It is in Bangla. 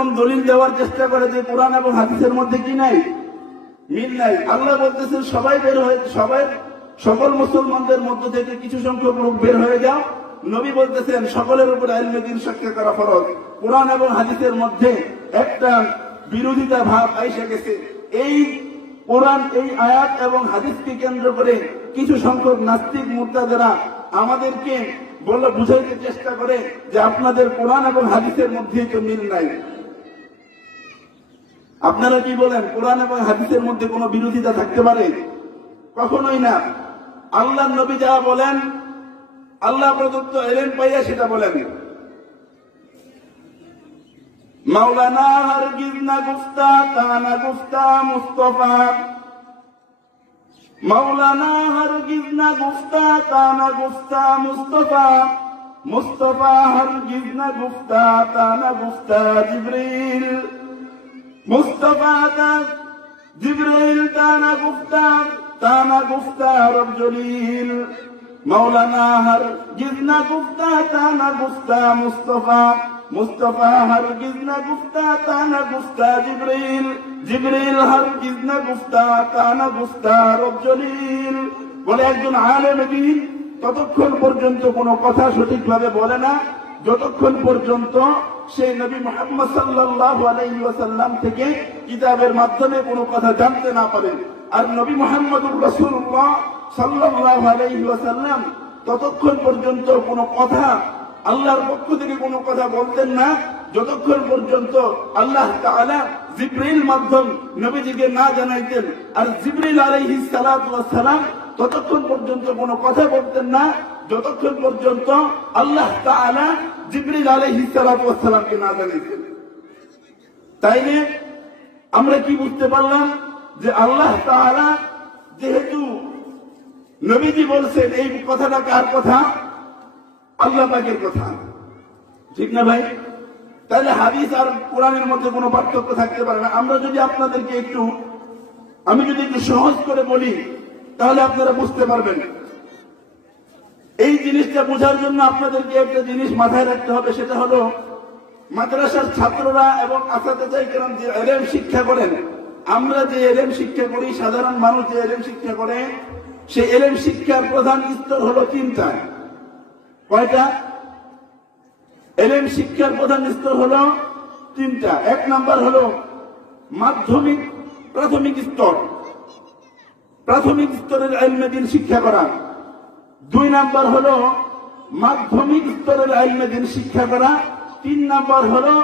এরকম দলিল দেওয়ার চেষ্টা করে যে কোরআন এবং হাদিসের মধ্যে কি নাই, মিল নাই। আল্লাহ বলতেছেন সকল মুসলমানদের মধ্য থেকে কিছু সংখ্যক লোক বের হয়ে যাও। নবী বলতেছেন সকলের উপর ইলমে দ্বীন শিক্ষা করা ফরজ। কোরআন এবং হাদিসের মধ্যে একটা বিরোধিতা ভাব আইসা গেছে। এই কোরআন, এই আয়াত এবং হাদিসকে কেন্দ্র করে কিছু সংখ্যক নাস্তিক মুরতাদেরা আমাদেরকে বুঝাইতে চেষ্টা করে যে আপনাদের কোরআন এবং হাদিসের মধ্যে তো মিল নাই। আপনারা কি বলেন, কোরআন এবং হাদিসের মধ্যে কোনো বিরোধিতা থাকতে পারে? কখনোই না। আল্লাহ নবী যা বলেন, আল্লাহ প্রদত্ত ইলম পাইয়া সেটা বলেন। মাওলানা হরগিজ না গুফতা তানা গুফতা মুস্তাফা, মাওলানা হরগিজ না গুফতা তানা গুফতা মুস্তাফা, মুস্তাফা হরগিজ না গুফতা তানা গুফতা জিবরিল, মুস্তাফা তা জিবরিল তানা গুফতা রব জলিল, মাওলানা হরগিজ না গুফতা তানা গুফতা মুস্তাফা, মুস্তাফা হরগিজ না গুফতা তানা গুফতা জিবরিল, জিবরিল হরগিজ না গুফতা তানা গুফতা রব জলিল। বলে একজন আলেম দ্বীন ততক্ষণ পর্যন্ত কোনো কথা সঠিকভাবে বলে না যতক্ষণ পর্যন্ত সেই নবী মুহাম্মদ সাল্লাল্লাহু আলাইহি ওয়াসাল্লাম থেকে কিতাবের মাধ্যমে কোনো কথা জানতে না পারেন। আর নবী মুহাম্মদুর রাসূলুল্লাহ সাল্লাল্লাহু আলাইহি ওয়াসাল্লাম ততক্ষণ পর্যন্ত কোনো কথা আল্লাহর পক্ষ থেকে কোনো কথা বলতেন না যতক্ষণ পর্যন্ত আল্লাহ তাআলা জিবরিল মাধ্যম নবীজিকে না জানাইতেন। আর জিবরিল আলাইহিস সালাতু ওয়াস সালাম ততক্ষণ পর্যন্ত কোনো কথা বলতেন না যতক্ষণ পর্যন্ত আল্লাহ তাআলা জিবরিল আলাইহিস সালাতু ওয়াস সালামকে না জানাইতেন। তাইলে আমরা কি বুঝতে পারলাম যে আল্লাহ তাআলা যেহেতু নবীজি বলছেন, এই কথাটা কার কথা? আল্লাহ পাকের কথা, ঠিক না ভাই? তাহলে হাদিস আর কোরআনের মধ্যে কোনো পার্থক্য থাকতে পারে না। আমরা যদি আপনাদেরকে আমি যদি একটু সহজ করে বলি তাহলে আপনারা বুঝতে পারবেন। এই জিনিসটা বোঝার জন্য আপনাদেরকে একটা জিনিস মাথায় রাখতে হবে, সেটা হলো মাদ্রাসার ছাত্ররা এবং আসাতেজায়ে কেরাম যে ইলম শিক্ষা করেন, আমরা যে ইলম শিক্ষা করি, সাধারণ মানুষ যে ইলম শিক্ষা করে, সেই ইলম শিক্ষার প্রধান স্তর হলো তিনটা। কয়টা? ইলম শিক্ষার প্রধান স্তর হলো তিনটা। এক নাম্বার হলো প্রাথমিক স্তর, প্রাথমিক স্তরের ইলমে দ্বীন শিক্ষা করা। দুই নাম্বার হলো মাধ্যমিক স্তরের ইলমে দ্বীন শিক্ষা করা। তিন নাম্বার হলো